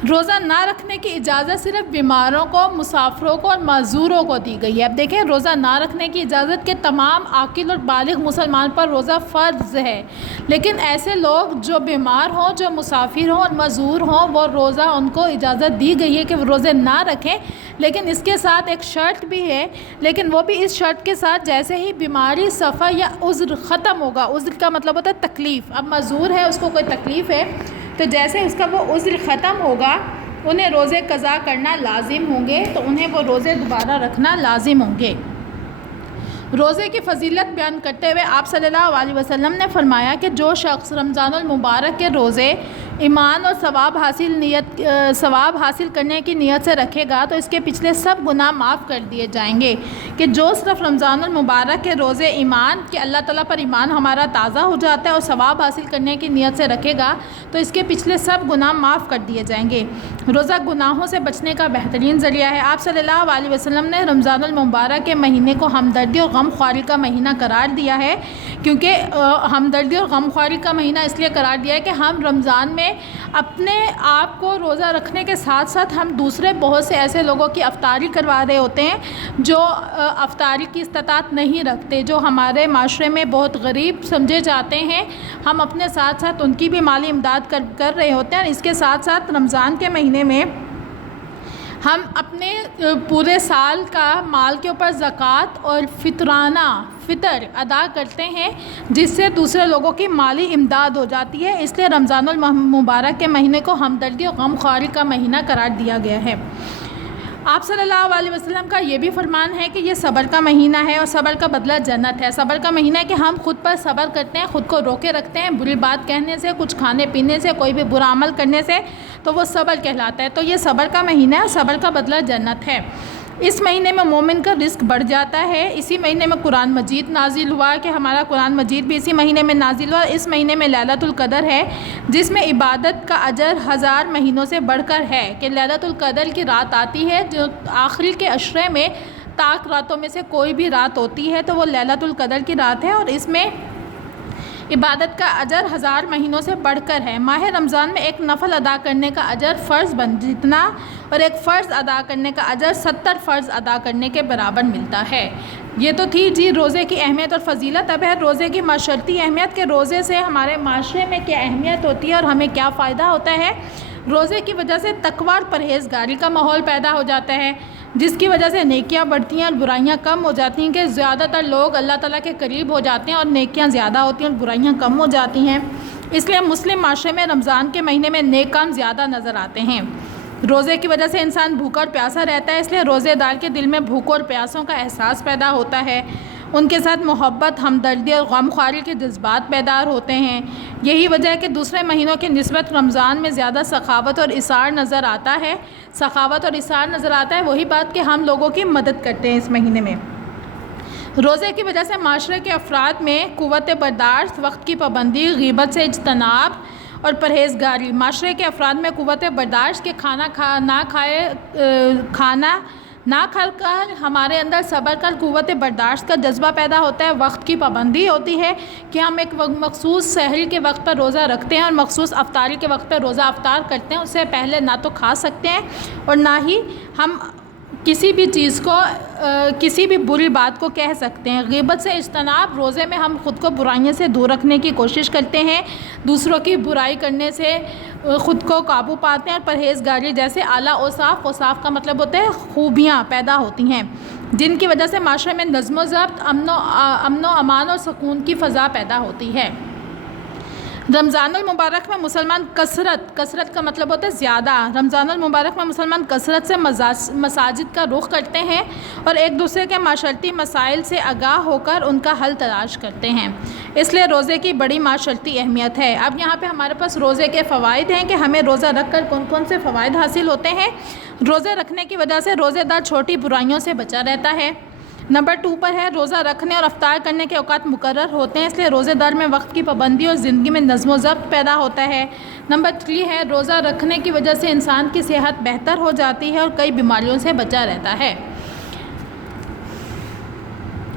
روزہ نہ رکھنے کی اجازت صرف بیماروں کو، مسافروں کو اور معذوروں کو دی گئی ہے۔ اب دیکھیں، روزہ نہ رکھنے کی اجازت کے تمام عاقل اور بالغ مسلمان پر روزہ فرض ہے، لیکن ایسے لوگ جو بیمار ہوں، جو مسافر ہوں اور معذور ہوں، وہ روزہ ان کو اجازت دی گئی ہے کہ وہ روزے نہ رکھیں، لیکن اس کے ساتھ ایک شرط بھی ہے، لیکن وہ بھی اس شرط کے ساتھ جیسے ہی بیماری، سفر یا عذر ختم ہوگا۔ عذر کا مطلب ہوتا ہے تکلیف۔ اب معذور ہے، اس کو کوئی تکلیف ہے، تو جیسے اس کا وہ عذر ختم ہوگا انہیں روزے قضا کرنا لازم ہوں گے، تو انہیں وہ روزے دوبارہ رکھنا لازم ہوں گے۔ روزے کی فضیلت بیان کرتے ہوئے آپ صلی اللہ علیہ وسلم نے فرمایا کہ جو شخص رمضان المبارک کے روزے ایمان اور ثواب حاصل کرنے کی نیت سے رکھے گا تو اس کے پچھلے سب گناہ معاف کر دیے جائیں گے۔ کہ جو صرف رمضان المبارک کے روزے ایمان کہ اللہ تعالیٰ پر ایمان ہمارا تازہ ہو جاتا ہے اور ثواب حاصل کرنے کی نیت سے رکھے گا تو اس کے پچھلے سب گناہ معاف کر دیے جائیں گے۔ روزہ گناہوں سے بچنے کا بہترین ذریعہ ہے۔ آپ صلی اللہ علیہ وسلم نے رمضان المبارک کے مہینے کو ہمدردی اور غم خواری کا مہینہ قرار دیا ہے، کیونکہ ہمدردی اور غم خواری کا مہینہ اس لیے قرار دیا ہے کہ ہم رمضان میں اپنے آپ کو روزہ رکھنے کے ساتھ ساتھ ہم دوسرے بہت سے ایسے لوگوں کی افطاری کروا رہے ہوتے ہیں جو افطاری کی استطاعت نہیں رکھتے، جو ہمارے معاشرے میں بہت غریب سمجھے جاتے ہیں۔ ہم اپنے ساتھ ساتھ ان کی بھی مالی امداد کر رہے ہوتے ہیں۔ اس کے ساتھ ساتھ رمضان کے مہینے میں ہم اپنے پورے سال کا مال کے اوپر زکوٰۃ اور فطر ادا کرتے ہیں، جس سے دوسرے لوگوں کی مالی امداد ہو جاتی ہے۔ اس لیے رمضان المبارک کے مہینے کو ہمدردی اور غم خواری کا مہینہ قرار دیا گیا ہے۔ آپ صلی اللہ علیہ وسلم کا یہ بھی فرمان ہے کہ یہ صبر کا مہینہ ہے اور صبر کا بدلہ جنت ہے۔ صبر کا مہینہ ہے کہ ہم خود پر صبر کرتے ہیں، خود کو روکے رکھتے ہیں بری بات کہنے سے، کچھ کھانے پینے سے، کوئی بھی برا عمل کرنے سے، تو وہ صبر کہلاتا ہے۔ تو یہ صبر کا مہینہ ہے، صبر کا بدلہ جنت ہے۔ اس مہینے میں مومن کا رزق بڑھ جاتا ہے۔ اسی مہینے میں قرآن مجید نازل ہوا کہ ہمارا قرآن مجید بھی اسی مہینے میں نازل ہوا۔ اس مہینے میں لیلۃ القدر ہے، جس میں عبادت کا اجر 1000 مہینوں سے بڑھ کر ہے۔ کہ لیلۃ القدر کی رات آتی ہے جو آخری کے عشرے میں طاق راتوں میں سے کوئی بھی رات ہوتی ہے، تو وہ لیلۃ القدر کی رات ہے، اور اس میں عبادت کا اجر 1000 مہینوں سے بڑھ کر ہے۔ ماہ رمضان میں ایک نفل ادا کرنے کا اجر فرض جتنا اور ایک فرض ادا کرنے کا اجر 70 فرض ادا کرنے کے برابر ملتا ہے۔ یہ تو تھی جی روزے کی اہمیت اور فضیلت۔ اب ہے روزے کی معاشرتی اہمیت کہ روزے سے ہمارے معاشرے میں کیا اہمیت ہوتی ہے اور ہمیں کیا فائدہ ہوتا ہے۔ روزے کی وجہ سے تقویٰ اور پرہیزگاری کا ماحول پیدا ہو جاتا ہے، جس کی وجہ سے نیکیاں بڑھتی ہیں اور برائیاں کم ہو جاتی ہیں۔ کہ زیادہ تر لوگ اللہ تعالیٰ کے قریب ہو جاتے ہیں اور نیکیاں زیادہ ہوتی ہیں اور برائیاں کم ہو جاتی ہیں۔ اس لیے مسلم معاشرے میں رمضان کے مہینے میں نیک کام زیادہ نظر آتے ہیں۔ روزے کی وجہ سے انسان بھوکا اور پیاسا رہتا ہے، اس لیے روزے دار کے دل میں بھوکوں اور پیاسوں کا احساس پیدا ہوتا ہے۔ ان کے ساتھ محبت، ہمدردی اور غم خواری کے جذبات بیدار ہوتے ہیں۔ یہی وجہ ہے کہ دوسرے مہینوں کی نسبت رمضان میں زیادہ سخاوت اور اثار نظر آتا ہے۔ وہی بات کہ ہم لوگوں کی مدد کرتے ہیں اس مہینے میں۔ روزے کی وجہ سے معاشرے کے افراد میں قوت برداشت، وقت کی پابندی، غیبت سے اجتناب اور پرہیزگاری۔ معاشرے کے افراد میں قوت برداشت کے کھانا نہ کھا کر ہمارے اندر صبر کر قوت برداشت کا جذبہ پیدا ہوتا ہے۔ وقت کی پابندی ہوتی ہے کہ ہم ایک مخصوص سحری کے وقت پر روزہ رکھتے ہیں اور مخصوص افطاری کے وقت پر روزہ افطار کرتے ہیں۔ اس سے پہلے نہ تو کھا سکتے ہیں اور نہ ہی ہم کسی بھی چیز کو، کسی بھی بری بات کو کہہ سکتے ہیں۔ غیبت سے اجتناب، روزے میں ہم خود کو برائیوں سے دور رکھنے کی کوشش کرتے ہیں، دوسروں کی برائی کرنے سے خود کو قابو پاتے ہیں، اور پرہیزگاری جیسے اعلیٰ اوصاف کا مطلب ہوتا ہے خوبیاں پیدا ہوتی ہیں، جن کی وجہ سے معاشرے میں نظم و ضبط، امن و امان اور سکون کی فضا پیدا ہوتی ہے۔ رمضان المبارک میں مسلمان کثرت کا مطلب ہوتا ہے زیادہ۔ رمضان المبارک میں مسلمان کثرت سے مساجد کا رخ کرتے ہیں اور ایک دوسرے کے معاشرتی مسائل سے آگاہ ہو کر ان کا حل تلاش کرتے ہیں۔ اس لیے روزے کی بڑی معاشرتی اہمیت ہے۔ اب یہاں پہ ہمارے پاس روزے کے فوائد ہیں کہ ہمیں روزہ رکھ کر کون کون سے فوائد حاصل ہوتے ہیں۔ روزے رکھنے کی وجہ سے روزے دار چھوٹی برائیوں سے بچا رہتا ہے۔ نمبر 2 پر ہے روزہ رکھنے اور افطار کرنے کے اوقات مقرر ہوتے ہیں، اس لیے روزے دار میں وقت کی پابندی اور زندگی میں نظم و ضبط پیدا ہوتا ہے۔ نمبر 3 ہے روزہ رکھنے کی وجہ سے انسان کی صحت بہتر ہو جاتی ہے اور کئی بیماریوں سے بچا رہتا ہے۔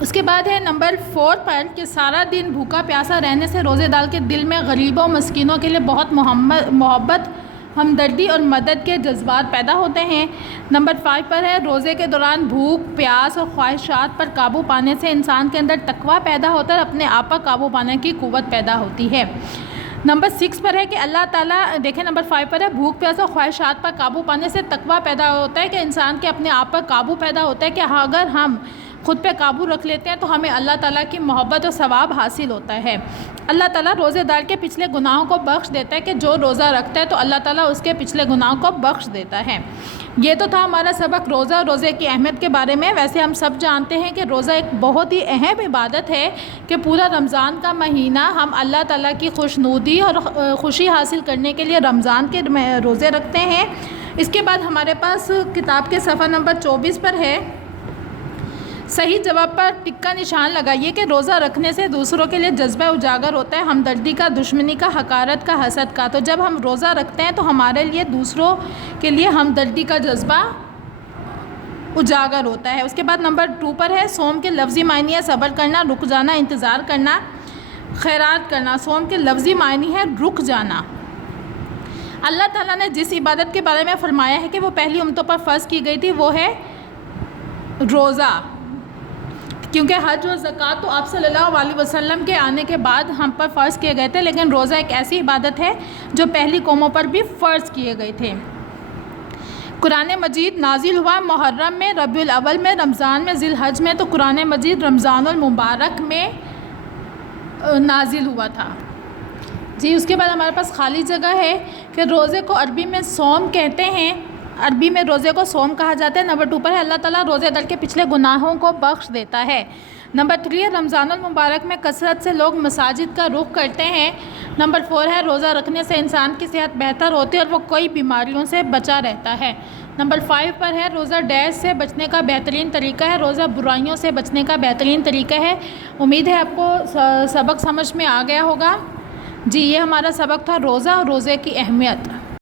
اس کے بعد ہے نمبر 4 پر کہ سارا دن بھوکا پیاسا رہنے سے روزے دار کے دل میں غریبوں و مسکینوں کے لیے بہت محبت ہمدردی اور مدد کے جذبات پیدا ہوتے ہیں۔ نمبر 5 پر ہے روزے کے دوران بھوک، پیاس اور خواہشات پر قابو پانے سے انسان کے اندر تقویٰ پیدا ہوتا ہے اور اپنے آپ پر قابو پانے کی قوت پیدا ہوتی ہے۔ نمبر 6 پر ہے کہ اللہ تعالیٰ دیکھیں نمبر 5 پر ہے بھوک، پیاس اور خواہشات پر قابو پانے سے تقویٰ پیدا ہوتا ہے کہ انسان کے اپنے آپ پر قابو پیدا ہوتا ہے کہ اگر ہم خود پہ قابو رکھ لیتے ہیں تو ہمیں اللہ تعالیٰ کی محبت اور ثواب حاصل ہوتا ہے۔ اللہ تعالیٰ روزے دار کے پچھلے گناہوں کو بخش دیتا ہے کہ جو روزہ رکھتا ہے تو اللہ تعالیٰ اس کے پچھلے گناہوں کو بخش دیتا ہے۔ یہ تو تھا ہمارا سبق روزے کی اہمیت کے بارے میں۔ ویسے ہم سب جانتے ہیں کہ روزہ ایک بہت ہی اہم عبادت ہے کہ پورا رمضان کا مہینہ ہم اللہ تعالیٰ کی خوشنودی اور خوشی حاصل کرنے کے لیے رمضان کے روزے رکھتے ہیں۔ اس کے بعد ہمارے پاس کتاب کے صفحہ نمبر 24 پر ہے صحیح جواب پر ٹک کا نشان لگائیے کہ روزہ رکھنے سے دوسروں کے لیے جذبہ اجاگر ہوتا ہے، ہمدردی کا، دشمنی کا، حقارت کا، حسد کا۔ تو جب ہم روزہ رکھتے ہیں تو ہمارے لیے دوسروں کے لیے ہمدردی کا جذبہ اجاگر ہوتا ہے۔ اس کے بعد نمبر 2 پر ہے صوم کے لفظی معنی ہے صبر کرنا، رک جانا، انتظار کرنا، خیرات کرنا۔ صوم کے لفظی معنی ہے رک جانا۔ اللہ تعالیٰ نے جس عبادت کے بارے میں فرمایا ہے کہ وہ پہلی امتوں پر فرض کی گئی تھی وہ ہے روزہ، کیونکہ حج اور زکوٰۃ تو آپ صلی اللہ علیہ وسلم کے آنے کے بعد ہم پر فرض کیے گئے تھے، لیکن روزہ ایک ایسی عبادت ہے جو پہلی قوموں پر بھی فرض کیے گئے تھے۔ قرآن مجید نازل ہوا محرم میں، ربیع الاول میں، رمضان میں، ذی الحج میں، تو قرآن مجید رمضان المبارک میں نازل ہوا تھا۔ جی اس کے بعد ہمارے پاس خالی جگہ ہے کہ روزے کو عربی میں صوم کہتے ہیں، عربی میں روزے کو صوم کہا جاتا ہے۔ نمبر 2 پر ہے اللہ تعالیٰ روزے دار کے پچھلے گناہوں کو بخش دیتا ہے۔ نمبر 3 ہے رمضان المبارک میں کثرت سے لوگ مساجد کا رخ کرتے ہیں۔ نمبر 4 ہے روزہ رکھنے سے انسان کی صحت بہتر ہوتی ہے اور وہ کئی بیماریوں سے بچا رہتا ہے۔ نمبر 5 پر ہے روزہ ڈیش سے بچنے کا بہترین طریقہ ہے، روزہ برائیوں سے بچنے کا بہترین طریقہ ہے۔ امید ہے آپ کو سبق سمجھ میں آ گیا ہوگا۔ جی یہ ہمارا سبق تھا روزہ اور روزے کی اہمیت۔